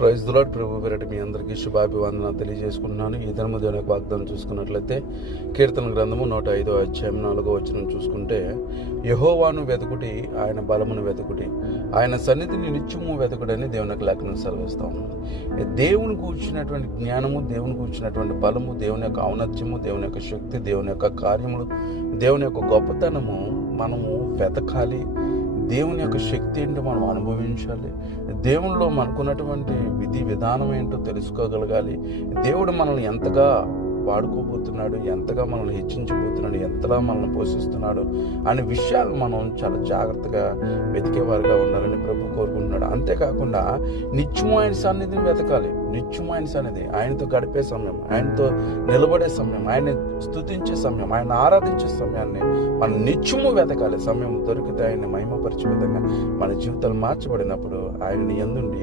Praise the lord. ప్రభు పేరిట మీ అందరికీ శుభాభివందన తెలియజేసుకుంటున్నాను. ఈ దినము దేవుని యొక్క వాగ్దానం చూసుకున్నట్లయితే కీర్తన గ్రంథము 105వ అధ్యాయం 4వ వచనం చూసుకుంటే, యెహోవాను వెతుకుడి, ఆయన బలమును వెతుకుడి, ఆయన సన్నిధిని నిత్యము వెతుకుడని దేవుని యొక్క లేఖనం సెలవిస్తా ఉన్నది. దేవుని కూర్చున్నటువంటి జ్ఞానము, దేవుని కూర్చున్నటువంటి బలము, దేవుని యొక్క ఔన్నత్యము, దేవుని యొక్క శక్తి, దేవుని యొక్క కార్యములు, దేవుని యొక్క గొప్పతనము మనము వెతకాలి. దేవుని యొక్క శక్తి ఏంటో మనం అనుభవించాలి. దేవునిలో మనకున్నటువంటి విధి విధానం ఏంటో తెలుసుకోగలగాలి. దేవుడు మనల్ని ఎంతగా వాడుకోబోతున్నాడు, ఎంతగా మనల్ని హెచ్చించబోతున్నాడు, ఎంతలా మనల్ని పోషిస్తున్నాడు అనే విషయాలు మనం చాలా జాగ్రత్తగా వెతికేవారుగా ఉండాలని ప్రభు కోరుకుంటున్నాడు. అంతేకాకుండా నిత్యము ఆయన సన్నిధిని వెతకాలి. నిత్యము ఆయన సన్నిధి, ఆయనతో గడిపే సమయం, ఆయనతో నిలబడే సమయం, ఆయన స్తుతించే సమయం, ఆయన ఆరాధించే సమయాన్ని మనం నిత్యము వెతకాలి. సమయం దొరికితే ఆయన్ని మహిమపరిచే విధంగా మన జీవితాలు మార్చబడినప్పుడు ఆయన యందుండి